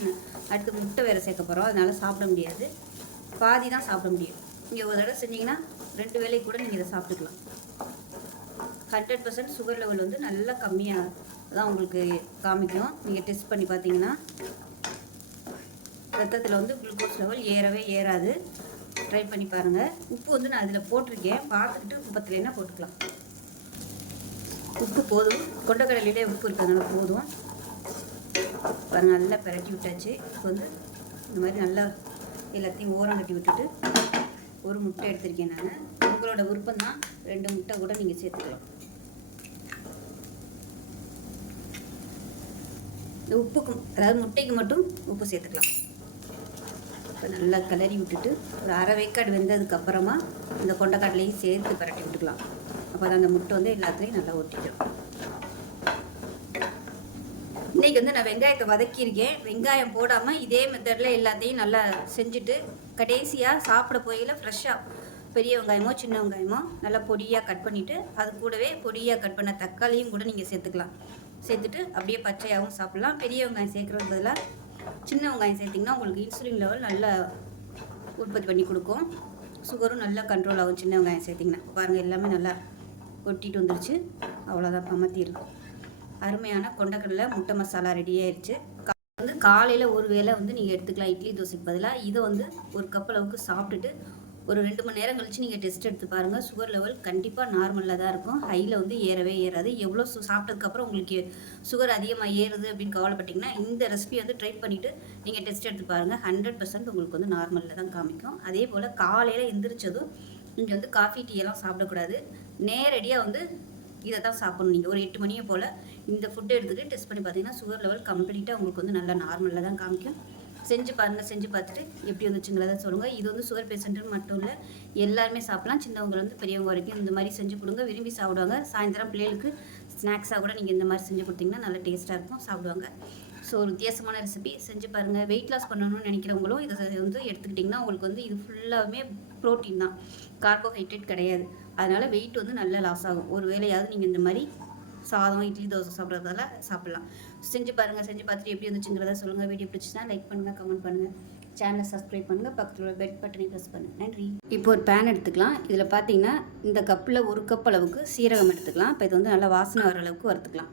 அடுத்து முட்டை வேறு சேர்க்க போகிறோம், அதனால் சாப்பிட முடியாது. பாதி தான் சாப்பிட முடியும். நீங்கள் ஒரு தடவை செஞ்சிங்கன்னா 2 வேளைக்கு கூட நீங்கள் இதை சாப்பிட்டுக்கலாம். 100% சுகர் லெவல் வந்து நல்லா கம்மியாக தான் உங்களுக்கு காமிக்கும். நீங்கள் டெஸ்ட் பண்ணி பார்த்தீங்கன்னா ரத்தத்தில் வந்து குளுக்கோஸ் லெவல் ஏறவே ஏறாது. ட்ரை பண்ணி பாருங்கள். உப்பு வந்து நான் அதில் போட்டிருக்கேன், பார்த்துக்கிட்டு உப்பு பத்தலைன்னா போட்டுக்கலாம். உப்பு போதும், கொண்டக்கடலையிலே உப்பு இருக்கிறதுனால போதும். பாருங்கள், நல்லா பிரட்டி விட்டாச்சு. இப்போ வந்து இந்த மாதிரி நல்லா எல்லாத்தையும் ஓரம் கட்டி விட்டுட்டு ஒரு முட்டை எடுத்திருக்கேன் நான். உங்களோட விருப்பம் தான், 2 முட்டை கூட நீங்கள் சேர்த்துக்கலாம். இந்த உப்புக்கும், அதாவது முட்டைக்கு மட்டும் உப்பு சேர்த்துக்கலாம். இப்போ நல்லா கிளறி விட்டுட்டு ஒரு அரை வேக்காடு வெந்ததுக்கப்புறமா இந்த கொண்டக்கடலையும் சேர்த்து பரட்டி விட்டுக்கலாம். அப்போ தான் அந்த முட்டை வந்து எல்லாத்துலேயும் நல்லா ஒட்டிடும். இன்றைக்கி வந்து நான் வெங்காயத்தை வதக்கியிருக்கேன். வெங்காயம் போடாமல் இதே மெத்தடில் எல்லாத்தையும் நல்லா செஞ்சுட்டு கடைசியாக சாப்பிட போயில ஃப்ரெஷ்ஷாக பெரிய வெங்காயமோ சின்ன வெங்காயமோ நல்லா பொடியாக கட் பண்ணிவிட்டு அது கூடவே பொடியாக கட் பண்ண தக்காளியும் கூட நீங்கள் சேர்த்துக்கலாம். சேர்த்துட்டு அப்படியே பச்சையாகவும் சாப்பிட்லாம். பெரிய வெங்காயம் சேர்க்குறது பதிலாக சின்ன வெங்காயம் சேர்த்திங்கன்னா உங்களுக்கு இன்சுலின் லெவல் நல்லா உற்பத்தி பண்ணி கொடுக்கும். சுகரும் நல்லா கண்ட்ரோல் ஆகும் சின்ன வெங்காயம் சேர்த்திங்கன்னா. பாருங்கள், எல்லாமே நல்லா கொட்டிட்டு வந்துருச்சு. அவ்வளோதான், அமர்த்திடும். அருமையான கொண்டக்கடலை முட்டை மசாலா ரெடி ஆயிடுச்சு. வந்து காலையில் ஒரு வேளை வந்து நீங்கள் எடுத்துக்கலாம் இட்லி தோசைக்கு பதிலாக. இதை வந்து ஒரு கப் அளவுக்கு சாப்பிட்டுட்டு ஒரு 2 மணி நேரம் கழித்து நீங்கள் டெஸ்ட் எடுத்து பாருங்கள். சுகர் லெவல் கண்டிப்பாக நார்மலாக தான் இருக்கும். ஹையில் வந்து ஏறவே ஏறாது. எவ்வளோ சாப்பிட்டதுக்கப்புறம் உங்களுக்கு சுகர் அதிகமாக ஏறுது அப்படின்னு கவலைப்பட்டிங்கன்னா இந்த ரெசிபி வந்து ட்ரை பண்ணிவிட்டு நீங்கள் டெஸ்ட் எடுத்து பாருங்கள். 100% உங்களுக்கு வந்து நார்மலில் தான் காமிக்கும். அதே போல் காலையில் எந்திரிச்சதும் நீங்கள் வந்து காஃபி டீ எல்லாம் சாப்பிடக்கூடாது. நேரடியாக வந்து இதை தான் சாப்பிடணும். நீங்கள் ஒரு 8 மணியை போல் இந்த ஃபுட்டை எடுத்துகிட்டு டெஸ்ட் பண்ணி பார்த்தீங்கன்னா சுகர் லெவல் கம்ப்ளீட்டாக உங்களுக்கு வந்து நல்லா நார்மலில் தான் காமிக்கும். செஞ்சு பாருங்கள். செஞ்சு பார்த்துட்டு எப்படி வந்துச்சுங்கிறத சொல்லுங்கள். இது வந்து சுகர் பேஷண்ட்டுன்னு மட்டும் இல்லை, எல்லாருமே சாப்பிட்லாம். சின்னவங்கலேருந்து பெரியவங்க வரைக்கும் இந்த மாதிரி செஞ்சு கொடுங்க, விரும்பி சாப்பிடுவாங்க. சாயந்தரம் பிள்ளைகளுக்கு ஸ்நாக்ஸாக கூட நீங்கள் இந்த மாதிரி செஞ்சு கொடுத்தீங்கன்னா நல்லா டேஸ்ட்டாக இருக்கும், சாப்பிடுவாங்க. ஸோ ஒரு வித்தியாசமான ரெசிபி செஞ்சு பாருங்கள். வெயிட் லாஸ் பண்ணணும்னு நினைக்கிறவங்களும் இதை வந்து எடுத்துக்கிட்டிங்கன்னா உங்களுக்கு வந்து இது ஃபுல்லாகவே ப்ரோட்டீன் தான், கார்போஹைட்ரேட் கிடையாது. அதனால் வெயிட் வந்து நல்லா லாஸ் ஆகும். ஒரு வேளையாவது நீங்கள் இந்த மாதிரி சாதம் இட்லி தோசை சாப்பிட்றதால சாப்பிட்லாம். செஞ்சு பாருங்கள். செஞ்சு பார்த்துட்டு எப்படி வந்துச்சுங்கிறத சொல்லுங்கள். வீடியோ பிடிச்சினா லைக் பண்ணுங்கள், கமெண்ட் பண்ணுங்கள், சேனலை சப்ஸ்கிரைப் பண்ணுங்கள், பக்கத்தில் உள்ள பெல் பட்டனை ப்ரெஸ் பண்ணுங்கள். நன்றி. இப்போ ஒரு பேன் எடுத்துக்கலாம். இதில் பார்த்தீங்கன்னா இந்த கப்பில் 1 கப் அளவுக்கு சீரகம் எடுத்துக்கலாம். இப்போ இது வந்து நல்லா வாசனை வர அளவுக்கு வறுத்துக்கலாம்.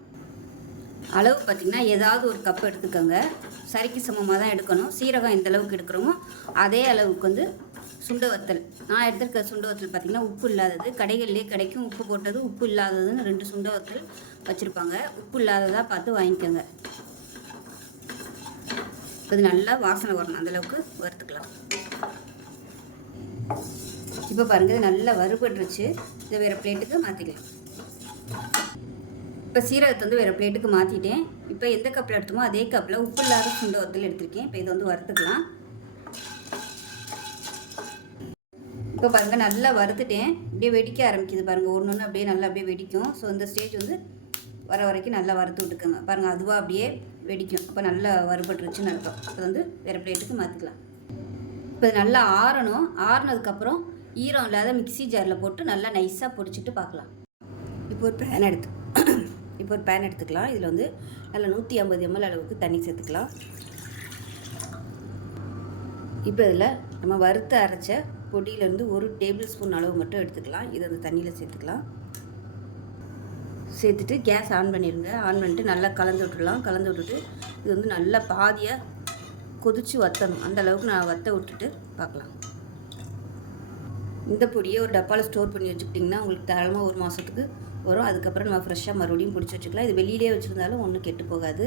அளவு பார்த்திங்கன்னா ஏதாவது ஒரு கப் எடுத்துக்கோங்க. சரிக்கு சமமாக தான் எடுக்கணும். சீரகம் எந்த அளவுக்கு எடுக்கிறோமோ அதே அளவுக்கு வந்து சுண்டை வத்தல். நான் எடுத்துருக்க சுண்டை வத்தல் பார்த்திங்கன்னா உப்பு இல்லாதது, கடைகள்லேயே கிடைக்கும். உப்பு போட்டது உப்பு இல்லாததுன்னு 2 சுண்டை வத்தல் வச்சுருப்பாங்க. உப்பு இல்லாததாக பார்த்து வாங்கிக்கோங்க. இது நல்லா வாசனை வரணும், அந்தளவுக்கு வறுத்துக்கலாம். இப்போ பாருங்கள், இது நல்லா வறுபட்டுருச்சு. இதை வேறு பிளேட்டுக்கு மாற்றிக்கலாம். இப்போ சீரகத்தை வந்து வேறு பிளேட்டுக்கு மாற்றிட்டேன். இப்போ எந்த கப்பில் எடுத்தோமோ அதே கப்பில் உப்பு இல்லாத சுண்டை வத்தல் எடுத்திருக்கேன். இப்போ இதை வந்து வறுத்துக்கலாம். இப்போ பாருங்கள், நல்லா வறுத்துட்டேன். அப்படியே வெடிக்க ஆரம்பிக்குது பாருங்கள். ஒன்று அப்படியே நல்லா அப்படியே வெடிக்கும். ஸோ இந்த ஸ்டேஜ் வந்து வர வரைக்கும் நல்லா வறுத்து விட்டுக்கோங்க. பாருங்கள், அதுவாக அப்படியே வெடிக்கும். அப்போ நல்லா வறுபட்டுருச்சுன்னு அர்த்தம். இப்போ வந்து வேறு பிளேட்டுக்கு மாற்றிக்கலாம். இப்போ இது நல்லா ஆறணும். ஆறுனதுக்கப்புறம் ஈரம் இல்லாத மிக்ஸி ஜாரில் போட்டு நல்லா நைஸாக பொடிச்சிட்டு பார்க்கலாம். இப்போ ஒரு பேன் எடுத்துக்கலாம். இதில் வந்து நல்லா 150 ml அளவுக்கு தண்ணி சேர்த்துக்கலாம். இப்போ இதில் நம்ம வறுத்து அரைச்ச பொடியிலேருந்து 1 டேபிள் ஸ்பூன் அளவு மட்டும் எடுத்துக்கலாம். இதை அந்த தண்ணியில் சேர்த்துக்கலாம். சேர்த்துட்டு கேஸ் ஆன் பண்ணிடுங்க. ஆன் பண்ணிட்டு நல்லா கலந்து விட்டுடலாம். கலந்து விட்டுட்டு இது வந்து நல்லா பாதியாக கொதித்து வற்றணும். அந்த அளவுக்கு நான் வற்ற விட்டுட்டு பார்க்கலாம். இந்த பொடியை ஒரு டப்பாவில் ஸ்டோர் பண்ணி வச்சுக்கிட்டிங்கன்னா உங்களுக்கு தாராளமாக 1 மாதத்துக்கு வரும். அதுக்கப்புறம் நம்ம ஃப்ரெஷ்ஷாக மறுபடியும் பிடிச்சி வச்சுக்கலாம். இது வெளியிலே வச்சுருந்தாலும் ஒன்றும் கெட்டு போகாது.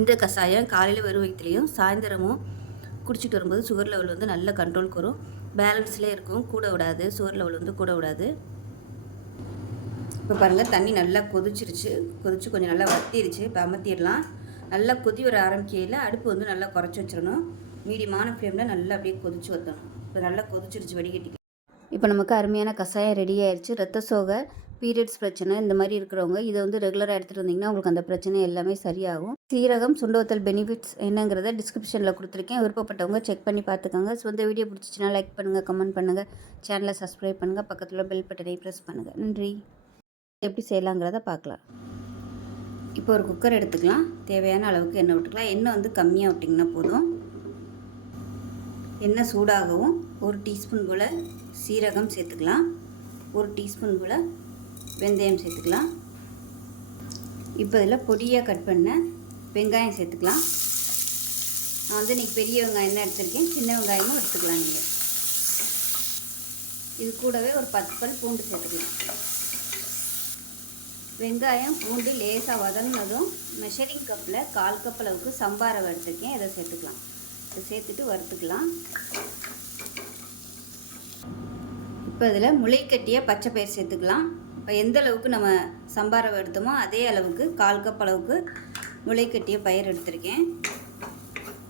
இந்த கஷாயம் காலையில் வெறும் வயிற்றுலையும் சாயந்தரமும் குடிச்சிட்டு வரும்போது சுகர் லெவல் வந்து நல்ல கண்ட்ரோலுக்கு வரும். பேலன்ஸ்லேயே இருக்கும், கூட விடாது. சுகர் லெவல் வந்து கூட விடாது. இப்போ பாருங்கள், தண்ணி நல்லா கொதிச்சிருச்சு. கொதிச்சு கொஞ்சம் நல்லா வத்திருச்சு. இப்போ அமர்த்திடலாம். நல்லா கொதி வர ஆரம்பிக்கையில் அடுப்பு வந்து நல்லா குறைச்சி வச்சிடணும். மீடியமான ஃப்ளேமில் நல்லா அப்படியே கொதிச்சு வற்றணும். இப்போ நல்லா கொதிச்சிருச்சு, வடிகட்டிக்கலாம். இப்போ நமக்கு அருமையான கஷாயம் ரெடி ஆயிடுச்சு. ரத்த சோகை பீரியட்ஸ் பிரச்சனை இந்த மாதிரி இருக்கிறவங்க இதை வந்து ரெகுலராக எடுத்துகிட்டு வந்தீங்கன்னா உங்களுக்கு அந்த பிரச்சனை எல்லாமே சரியாகும். சீரகம் சுண்டவத்தல் பெனிஃபிட்ஸ் என்னங்கிறத டிஸ்கிரிப்ஷனில் கொடுத்துருக்கேன். விருப்பப்பட்டவங்க செக் பண்ணி பார்த்துக்கோங்க. ஸோ இந்த வீடியோ பிடிச்சிச்சின்னா லைக் பண்ணுங்கள், கமெண்ட் பண்ணுங்கள், சேனலை சப்ஸ்கிரைப் பண்ணுங்கள், பக்கத்தில் பெல் பட்டனை ப்ரெஸ் பண்ணுங்கள். நன்றி. எப்படி செய்யலாங்கிறத பார்க்கலாம். இப்போ ஒரு குக்கர் எடுத்துக்கலாம். தேவையான அளவுக்கு எண்ணெய் விட்டுக்கலாம். எண்ணெய் வந்து கம்மியாக விட்டிங்கன்னா போதும். எண்ணெய் சூடாகவும் 1 டீஸ்பூன் போல் சீரகம் சேர்த்துக்கலாம். 1 டீஸ்பூன் போல் வெந்தயம் சேர்த்துக்கலாம். இப்போ இதில் பொடியாக கட் பண்ண வெங்காயம் சேர்த்துக்கலாம். நான் வந்து இன்றைக்கி பெரிய வெங்காயம் தான் எடுத்திருக்கேன். சின்ன வெங்காயமும் எடுத்துக்கலாம் நீங்கள். இது கூடவே ஒரு 10 பல் பூண்டு சேர்த்துக்கலாம். வெங்காயம் பூண்டு லேசாக வதங்கினதும் மெஷரிங் கப்பில் 1/4 கப் அளவுக்கு சம்பா ரவை எடுத்துருக்கேன். இதை சேர்த்துக்கலாம். இதை சேர்த்துட்டு வறுத்துக்கலாம். இப்போ இதில் முளைக்கட்டிய பச்சை பயிர் சேர்த்துக்கலாம். இப்போ எந்த அளவுக்கு நம்ம சம்பா ரவை எடுத்தோமோ அதே அளவுக்கு 1/4 கப் அளவுக்கு முளைக்கட்டிய பயிர் எடுத்திருக்கேன்.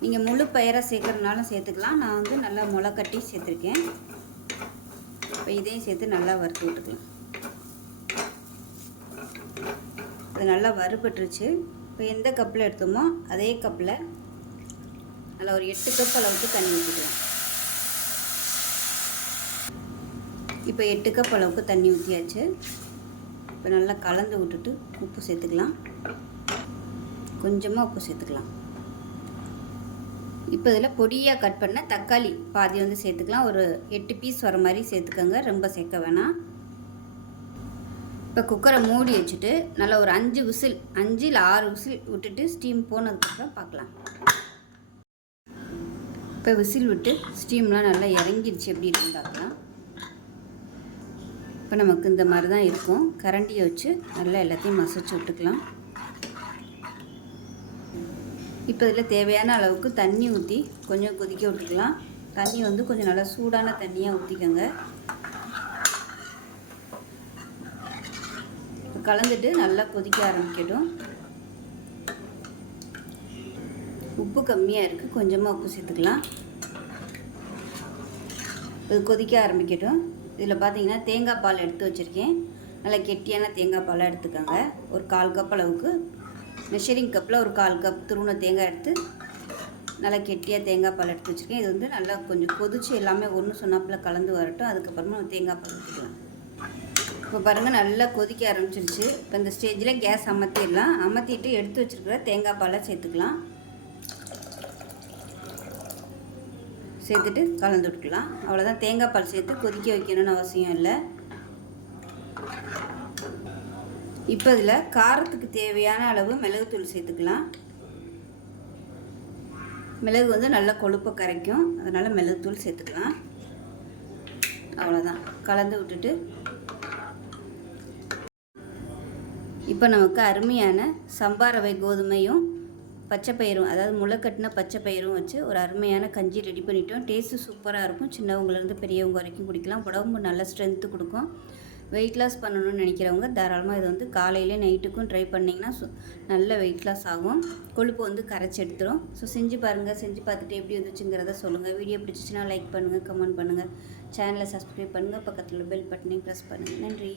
நீங்கள் முழு பயிராக சேர்க்குறதுனாலும் சேர்த்துக்கலாம். நான் வந்து நல்லா முளைக்கட்டி சேர்த்துருக்கேன். இப்போ இதையும் சேர்த்து நல்லா வறுத்து விட்டுக்கலாம். இது நல்லா வறுபட்டுருச்சு. இப்போ எந்த கப்பில் எடுத்தோமோ அதே கப்பில் நல்லா ஒரு 8 கப் அளவுக்கு தண்ணி ஊற்றிக்கலாம். இப்போ 8 கப் அளவுக்கு தண்ணி ஊற்றியாச்சு. இப்போ நல்லா கலந்து விட்டுட்டு உப்பு சேர்த்துக்கலாம். கொஞ்சமாக உப்பு சேர்த்துக்கலாம். இப்போ இதில் பொடியாக கட் பண்ண தக்காளி பாதி வந்து சேர்த்துக்கலாம். ஒரு 8 பீஸ் வர மாதிரி சேர்த்துக்கோங்க, ரொம்ப சேர்க்க வேணாம். இப்போ குக்கரை மூடி வச்சுட்டு நல்லா ஒரு 5 விசில் 5 இல்லை 6 விசில் விட்டுட்டு ஸ்டீம் போனதுக்கப்புறம் பார்க்கலாம். இப்போ விசில் விட்டு ஸ்டீம்லாம் நல்லா இறங்கிடுச்சு. எப்படி இருக்குன்னு பார்க்கலாம். இப்போ நமக்கு இந்த மாதிரி தான் இருக்கும். கரண்டியை வச்சு நல்லா எல்லாத்தையும் மசிச்சு விட்டுக்கலாம். இப்போ இதில் தேவையான அளவுக்கு தண்ணி ஊற்றி கொஞ்சம் கொதிக்க விட்டுக்கலாம். தண்ணி வந்து கொஞ்சம் நல்லா சூடான தண்ணியாக ஊற்றிக்கோங்க. கலந்துட்டு நல்லா கொதிக்க ஆரம்பிக்கட்டும். உப்பு கம்மியாக இருக்குது, கொஞ்சமாக உப்பு சேர்த்துக்கலாம். இது கொதிக்க ஆரம்பிக்கட்டும். இதில் பார்த்தீங்கன்னா தேங்காய் பால் எடுத்து வச்சுருக்கேன். நல்லா கெட்டியான தேங்காய் பாலாக எடுத்துக்கோங்க. ஒரு 1/4 கப் அளவுக்கு மெஷரிங் கப்பில் ஒரு 1/4 கப் துருவின தேங்காய் எடுத்து நல்லா கெட்டியாக தேங்காய் பால் எடுத்து வச்சுருக்கேன். இது வந்து நல்லா கொஞ்சம் கொதிச்சு எல்லாமே ஒன்று சொன்னாப்பில் கலந்து வரட்டும். அதுக்கப்புறமா தேங்காய் பால் ஊற்றிக்கலாம். இப்போ பாருங்கள் நல்லா கொதிக்க ஆரம்பிச்சிருச்சு. இப்போ இந்த ஸ்டேஜில் கேஸ் அமர்த்திடலாம். அமர்த்திட்டு எடுத்து வச்சுருக்கிற தேங்காய் பாலை சேர்த்துக்கலாம். சேர்த்துட்டு கலந்து விட்டுக்கலாம். அவ்வளோதான். தேங்காய் பால் சேர்த்து கொதிக்க வைக்கணும்னு அவசியம் இல்லை. இப்போ இதில் காரத்துக்கு தேவையான அளவு மிளகுத்தூள் சேர்த்துக்கலாம். மிளகு வந்து நல்லா கொழுப்பை கரைக்கும், அதனால் மிளகுத்தூள் சேர்த்துக்கலாம். அவ்வளோதான். கலந்து விட்டுட்டு இப்போ நமக்கு அருமையான சம்பா ரவை கோதுமையும் பச்சை பயிரும், அதாவது முளைக்கட்டின பச்சை பயிரும் வச்சு ஒரு அருமையான கஞ்சி ரெடி பண்ணிட்டோம். டேஸ்ட்டு சூப்பராக இருக்கும். சின்னவங்கலேருந்து பெரியவங்க வரைக்கும் குடிக்கலாம். உடம்பு நல்ல ஸ்ட்ரென்த்து கொடுக்கும். வெயிட் லாஸ் பண்ணணும்னு நினைக்கிறவங்க தாராளமாக இதை வந்து காலையிலே நைட்டுக்கும் ட்ரை பண்ணிங்கன்னா நல்ல வெயிட் லாஸ் ஆகும். கொழுப்பு வந்து கரைச்சி எடுத்துரும். ஸோ செஞ்சு பாருங்கள். செஞ்சு பார்த்துட்டு எப்படி வந்துச்சுங்கிறத சொல்லுங்கள். வீடியோ பிடிச்சிச்சின்னா லைக் பண்ணுங்கள், கமெண்ட் பண்ணுங்கள், சேனலை சப்ஸ்கிரைப் பண்ணுங்கள், பக்கத்தில் பெல் பட்டனையும் ப்ரெஸ் பண்ணுங்கள். நன்றி.